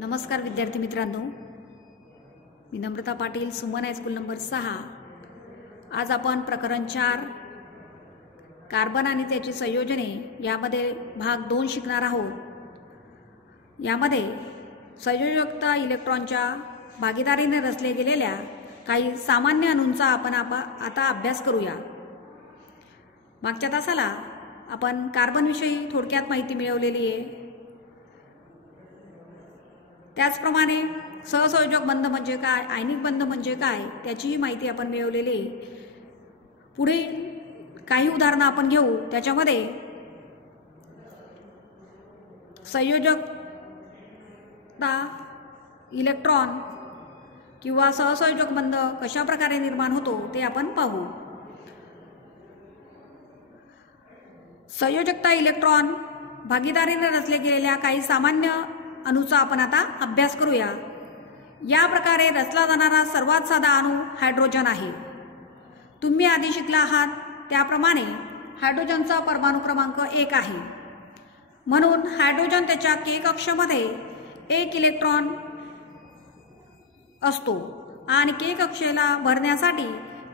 नमस्कार विद्यार्थी मित्रांनो, मी नम्रता पाटील, सुमन हायस्कूल नंबर 6। आज आपण प्रकरण 4 कार्बन आणि त्याची संयोजने यामध्ये भाग 2 शिकणार आहोत। यामध्ये संयोजकता इलेक्ट्रॉनच्या भागीदारीने रचले गेलेल्या काही सामान्य अणूंचा आपण आता अभ्यास करूया। मागच्या तासाला आपण कार्बनविषयी थोडक्यात माहिती मिळवलेली आहे। त्याचप्रमाणे सहसंयोजक बंध म्हणजे काय, आयनिक बंध म्हणजे काय त्याचीही माहिती आपण मिळवलेली आहे। पुढे काही उदाहरणं आपण घेऊ। त्याच्यामध्ये संयोजकता इलेक्ट्रॉन किंवा सहसंयोजक बंध कशा प्रकारे निर्माण होतो ते आपण पाहू। संयोजकता इलेक्ट्रॉन भागीदारीने रचले गेलेल्या काही सामान्य अणूचा आपण आता अभ्यास करूया। या प्रकारे रचला जाणारा सर्वात साधा अणू हायड्रोजन आहे। तुम्ही आधी शिकला आहात त्याप्रमाणे हायड्रोजनचा परमाणु क्रमांक 1 आहे। म्हणून हायड्रोजन त्याच्या K कक्षामध्ये 1 इलेक्ट्रॉन असतो आणि K कक्षेला भरण्यासाठी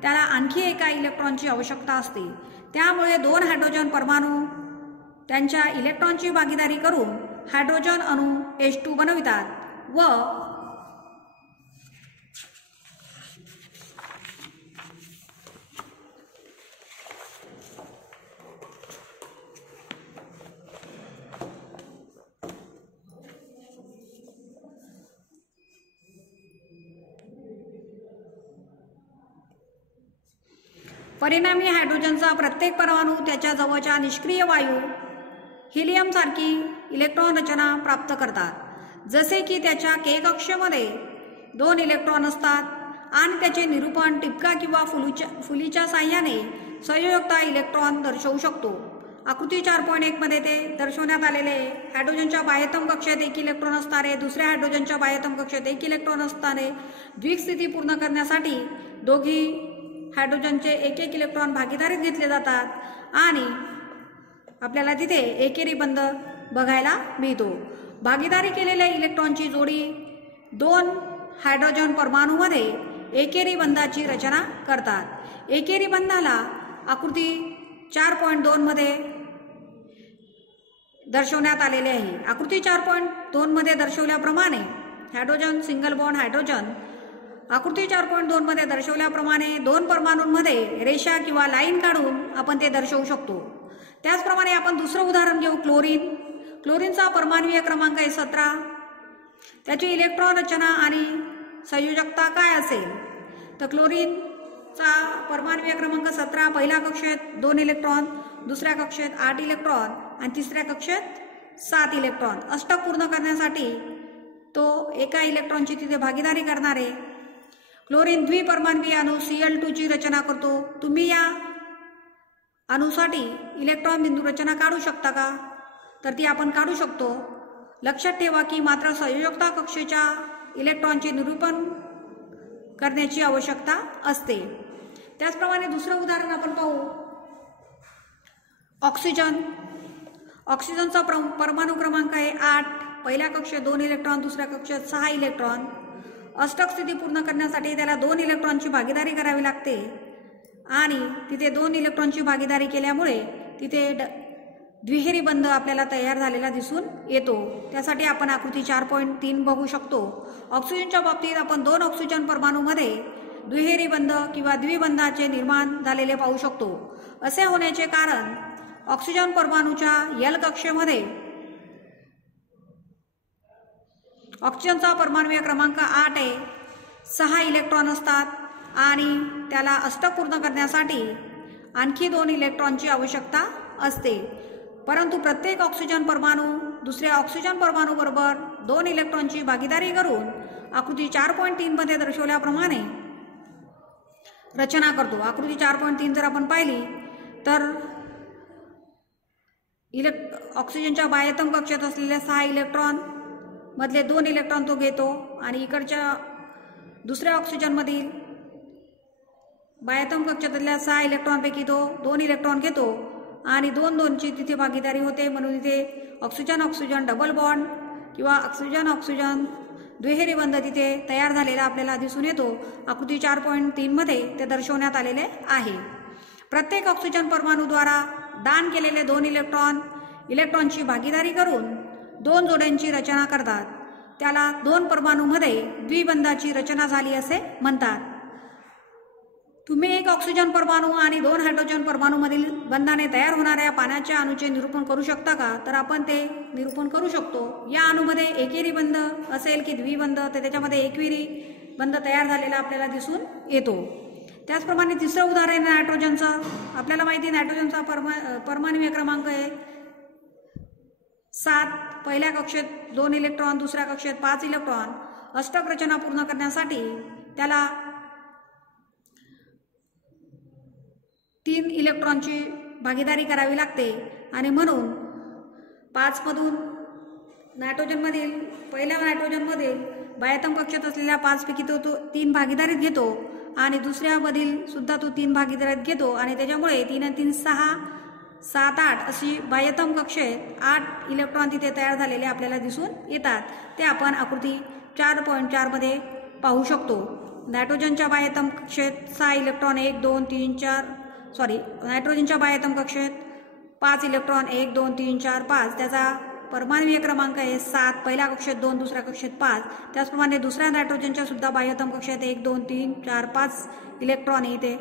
त्याला आणखी एका इलेक्ट्रॉनची आवश्यकता असते। त्यामुळे 2 हायड्रोजन परमाणु त्यांच्या इलेक्ट्रॉनची भागीदारी करून हायड्रोजन अणू H2 बनवितात व परिणामी हायड्रोजनचा प्रत्येक परमाणु त्याच्या जवळच्या निष्क्रिय वायू हिलियम सारखी इलेक्ट्रॉन रचना प्राप्त करतात। जसे की त्याच्या K कक्षेमध्ये 2 इलेक्ट्रॉन असतात आणि त्याचे निरूपण टिपका किंवा फुलीच्या साहाय्याने संयोजकता इलेक्ट्रॉन दर्शवू शकतो। आकृती 4.1 मध्ये ते दर्शवण्यात आलेले हायड्रोजनच्या बाह्यतम कक्षेत 1 इलेक्ट्रॉन असणारे, दुसऱ्या हायड्रोजनच्या बाह्यतम कक्षेत 1 इलेक्ट्रॉन असणारे द्विक स्थिती पूर्ण करण्यासाठी दोघी हायड्रोजनचे 1-1 इलेक्ट्रॉन भागीदारीत घेतले जातात आणि आपल्याला तिथे एकेरी बंध बघायला मिळतो। भागीदारी केलेल्या इलेक्ट्रॉनची जोडी 2 हायड्रोजन परमाणूमध्ये एकेरी बंधाची रचना करतात। एकेरी बंधाला आकृती 4.2 मध्ये दर्शवण्यात आलेले आहे। आकृती 4.2 मध्ये दर्शवल्याप्रमाणे हायड्रोजन सिंगल बॉन्ड हायड्रोजन आकृती 4.2 मध्ये दर्शवल्याप्रमाणे 2 परमाणूंमध्ये रेषा किंवा लाईन काढून आपण ते दर्शवू शकतो। त्याचप्रमाणे आपण दुसरं उदाहरण घेऊ, क्लोरीन। क्लोरीनचा परमाणुीय क्रमांक आहे 17। त्याची इलेक्ट्रॉन रचना आणि संयोजकता काय असेल तर क्लोरीनचा परमाणुीय क्रमांक 17, पहिल्या कक्षेत 2 इलेक्ट्रॉन, दुसऱ्या कक्षेत 8 इलेक्ट्रॉन आणि तिसऱ्या कक्षेत 7 इलेक्ट्रॉन। अष्टक पूर्ण करण्यासाठी तो एका इलेक्ट्रॉनची तिथे भागीदारी करणारे क्लोरीन द्विपरमाणुीय अणू Cl2 ची रचना करतो। तुम्ही या अणूसाठी इलेक्ट्रॉन बिंदू रचना काढू शकता का तर ती आपण काढू शकतो। लक्षात ठेवा की मात्र संयोजकता कक्षेच्या इलेक्ट्रॉनचे निरूपण करण्याची आवश्यकता असते। त्याचप्रमाणे दुसरं उदाहरण आपण पाहू, ऑक्सिजन। ऑक्सिजनचा परमाणु क्रमांक आहे 8, पहिल्या कक्षेत 2 इलेक्ट्रॉन, दुसऱ्या कक्षेत 6 इलेक्ट्रॉन। अष्टक स्थिती पूर्ण करण्यासाठी त्याला 2 इलेक्ट्रॉनची भागीदारी करावी लागते आणि तिथे 2 इलेक्ट्रॉनची भागीदारी केल्यामुळे तिथे द्विहेरी बंध आपल्याला तयार झालेला दिसून येतो। त्यासाठी आपण आकृती 4.3 बघू शकतो। ऑक्सिजनच्या बाबतीत आपण 2 ऑक्सिजन परमाणूमध्ये द्विहेरी बंध किंवा द्विबंधाचे निर्माण झालेले पाहू शकतो। असे होण्याचे कारण ऑक्सिजन परमाणूच्या L कक्षेमध्ये ऑक्सिजनचा परमाणुीय क्रमांक 8 आहे, 6 इलेक्ट्रॉन असतात आणि त्याला अष्टक पूर्ण करण्यासाठी आणखी 2 इलेक्ट्रॉनची आवश्यकता असते। परंतु प्रत्येक ऑक्सिजन परमाणू दुसऱ्या ऑक्सिजन परमाणूबरोबर 2 इलेक्ट्रॉनची भागीदारी करून आकृती 4.3 मध्ये दर्शवल्याप्रमाणे रचना करतो। आकृती 4.3 जर आपण पाहिली तर ऑक्सिजनच्या बाह्यतम कक्षेत असलेल्या 6 इलेक्ट्रॉन मधले 2 इलेक्ट्रॉन तो घेतो आणि इकडच्या दुसऱ्या ऑक्सिजनमधील बाह्यतम कक्षातल्या 6 इलेक्ट्रॉनपैकी तो 2 इलेक्ट्रॉन घेतो आणि 2-2 ची तिथे भागीदारी होते। म्हणून इथे ऑक्सिजन ऑक्सिजन डबल बॉन्ड किंवा ऑक्सिजन ऑक्सिजन दुहेरी बंध तिथे तयार झालेला आपल्याला दिसून येतो। आकृती 4.3 मध्ये ते दर्शवण्यात आलेले आहे। प्रत्येक ऑक्सिजन परमाणूद्वारा दान केलेले 2 इलेक्ट्रॉनची भागीदारी करून 2 जोड्यांची रचना करतात, त्याला 2 परमाणूमध्ये द्विबंधाची रचना झाली असे म्हणतात। तुम्ही एक ऑक्सिजन परमाणू आणि 2 हायड्रोजन परमाणूमधील बंधाने तयार होणाऱ्या पाण्याच्या अणूचे निरूपण करू शकता का? तर आपण ते निरूपण करू शकतो। या अणूमध्ये एकेरी बंध असेल की द्विबंध, तर त्याच्यामध्ये एकविरी बंध तयार झालेला आपल्याला दिसून येतो। त्याचप्रमाणे तिसरं उदाहरण नायट्रोजनचं। आपल्याला माहिती नायट्रोजनचा परमाणुीय क्रमांक आहे 7, पहिल्या कक्षेत 2 इलेक्ट्रॉन, दुसऱ्या कक्षेत 5 इलेक्ट्रॉन। अष्टक रचना पूर्ण करण्यासाठी त्याला 3 इलेक्ट्रॉनची भागीदारी करावी लागते आणि म्हणून 5 मधून नायट्रोजनमधील पहिल्या नायट्रोजनमधील बाह्यतम कक्षेत असलेल्या 5 पैकी तो 3 भागीदारीत घेतो आणि दुसऱ्यामधील सुद्धा तो 3 भागीदारीत घेतो आणि त्याच्यामुळे 3 आणि 3 6 7 8 अशी बाह्यतम कक्षेत 8 इलेक्ट्रॉन तिथे तयार झालेले आपल्याला दिसून येतात। ते आपण आकृती 4.4 मध्ये पाहू शकतो। नायट्रोजनच्या बाह्यतम कक्षेत 6 इलेक्ट्रॉन 1 2 3 4 नायट्रोजनच्या बाह्यतम कक्षेत 5 इलेक्ट्रॉन 1 2 3 4 5, त्याचा परमाणुीय क्रमांक आहे 7, पहिल्या कक्षेत 2, दुसऱ्या कक्षेत 5। त्याचप्रमाणे दुसऱ्या नायट्रोजनच्या सुद्धा बाह्यतम कक्षेत 1 2 3 4 5 इलेक्ट्रॉन येते।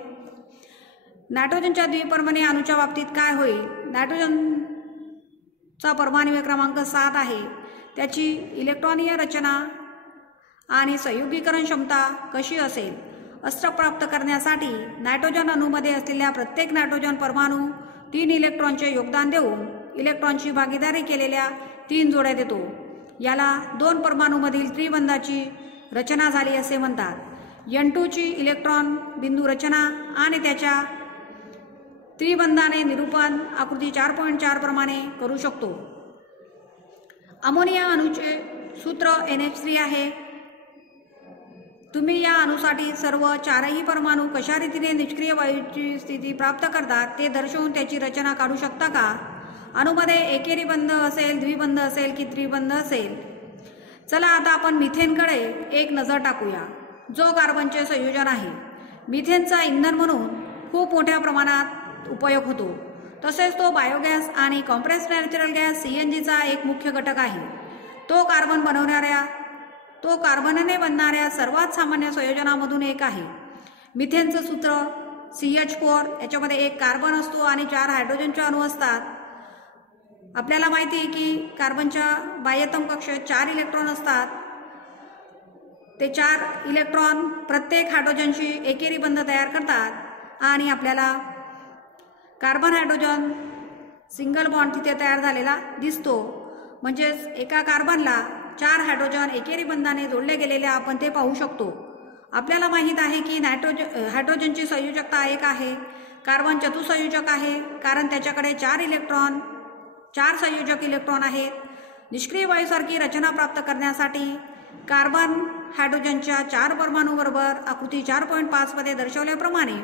नायट्रोजनच्या द्विपरमाणु अणूच्या बाबतीत काय होईल? नायट्रोजनचा परमाणुीय क्रमांक 7 आहे, त्याची इलेक्ट्रॉनीय रचना आणि संयुगीकरण क्षमता कशी असेल? अष्टक प्राप्त करण्यासाठी नायट्रोजन अणूमध्ये असलेल्या प्रत्येक नायट्रोजन परमाणू 3 इलेक्ट्रॉनचे योगदान देऊन इलेक्ट्रॉनची भागीदारी केलेल्या 3 जोड्या देतो। याला 2 परमाणूमधील त्रिबंधाची रचना झाली असे म्हणतात। N2 ची इलेक्ट्रॉन बिंदू रचना आणि त्याच्या त्रिबंधाने निरूपण आकृती 4.4 प्रमाणे करू शकतो। अमोनिया अणूचे सूत्र NH3 आहे। तुम्ही या अणूसाठी सर्व 4ही परमाणू कशा रीतीने निष्क्रिय वायूची स्थिती प्राप्त करतात ते दर्शवून त्याची रचना काढू शकता का? अणूमध्ये एकेरी बंध असेल, द्विबंध असेल की त्रिबंध असेल? चला आता आपण मिथेनकडे एक नजर टाकूया, जो कार्बनचे संयोजन आहे। मिथेनचा इंधन म्हणून खूप मोठ्या प्रमाणात उपयोग होतो। तसेच तो बायोगॅस आणि कॉम्प्रेस्ड नॅचरल गॅस CNGचा एक मुख्य घटक आहे। तो कार्बनने बनणाऱ्या सर्वात सामान्य संयोजनामधून एक आहे। मिथेनचं सूत्र CH4, याच्यामध्ये 1 कार्बन असतो आणि 4 हायड्रोजनचे अणू असतात। आपल्याला माहिती आहे की कार्बनच्या बाह्यतम कक्षेत 4 इलेक्ट्रॉन असतात। ते 4 इलेक्ट्रॉन प्रत्येक हायड्रोजनशी एकेरी बंध तयार करतात आणि आपल्याला कार्बन हायड्रोजन सिंगल बॉन्ड तिथे तयार झालेला दिसतो। म्हणजेच एका कार्बनला 4 हायड्रोजन एकेरी बंधाने जोडले गेलेले आपण ते पाहू शकतो। आपल्याला माहित आहे की हायड्रोजनची संयोजकता 1 आहे। कार्बन चतुसंयोजक आहे कारण त्याच्याकडे 4 संयोजक इलेक्ट्रॉन आहेत। निष्क्रिय वायूसारखी रचना प्राप्त करण्यासाठी कार्बन हायड्रोजनच्या 4 परमाणूबरोबर आकृती 4.5 मध्ये दर्शवल्याप्रमाणे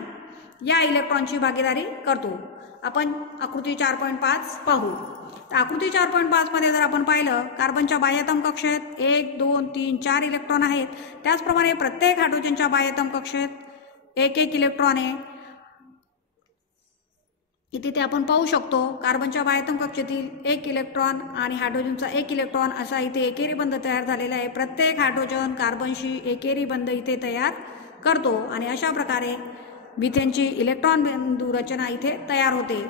या इलेक्ट्रॉनची भागीदारी करतो। आपण आकृती 4.5 पाहू। आकृती 4.5 मध्ये जर आपण पाहिलं, कार्बनच्या बाह्यतम कक्षेत 1 2 3 4 इलेक्ट्रॉन आहेत। त्याचप्रमाणे प्रत्येक हायड्रोजनच्या बाह्यतम कक्षेत 1 1 इलेक्ट्रॉन आहे। इथे ते आपण पाहू शकतो कार्बनच्या बाह्यतम कक्षेतील 1 इलेक्ट्रॉन आणि हायड्रोजनचा 1 इलेक्ट्रॉन असा इथे एकेरी बंध तयार झालेला आहे। प्रत्येक हायड्रोजन कार्बनशी एकेरी बंध इथे तयार करतो आणि अशा प्रकारे मिथेनची इलेक्ट्रॉन बिंदू रचना इथे तयार होते।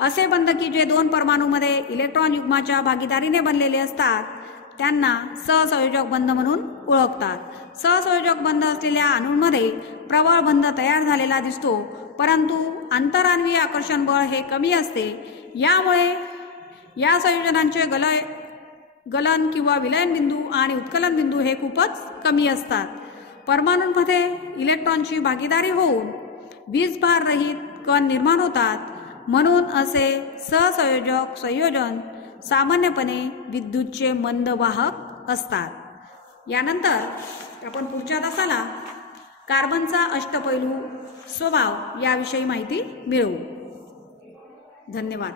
असे बंध की जे 2 परमाणूमध्ये इलेक्ट्रॉन युग्माच्या भागीदारीने बनलेले असतात त्यांना सहसंयोजक बंध म्हणून ओळखतात। सहसंयोजक बंध असलेल्या अणूंमध्ये प्रबळ बंध तयार झालेला दिसतो, परंतु आंतराण्वीय आकर्षण बळ हे कमी असते। यामुळे या संयोजनांचे गलन किंवा विलयन बिंदू आणि उत्कलन बिंदू हे खूपच कमी असतात। परमाणूंमध्ये इलेक्ट्रॉनची भागीदारी होऊन वीजभार रहित कण निर्माण होतात, म्हणून असे सहसंयोजक संयोजन सामान्यपणे विद्युतचे मंद वाहक असतात। यानंतर आपण पुढच्या तासाला कार्बनचा अष्टपैलू स्वभाव याविषयी माहिती मिळवू। धन्यवाद।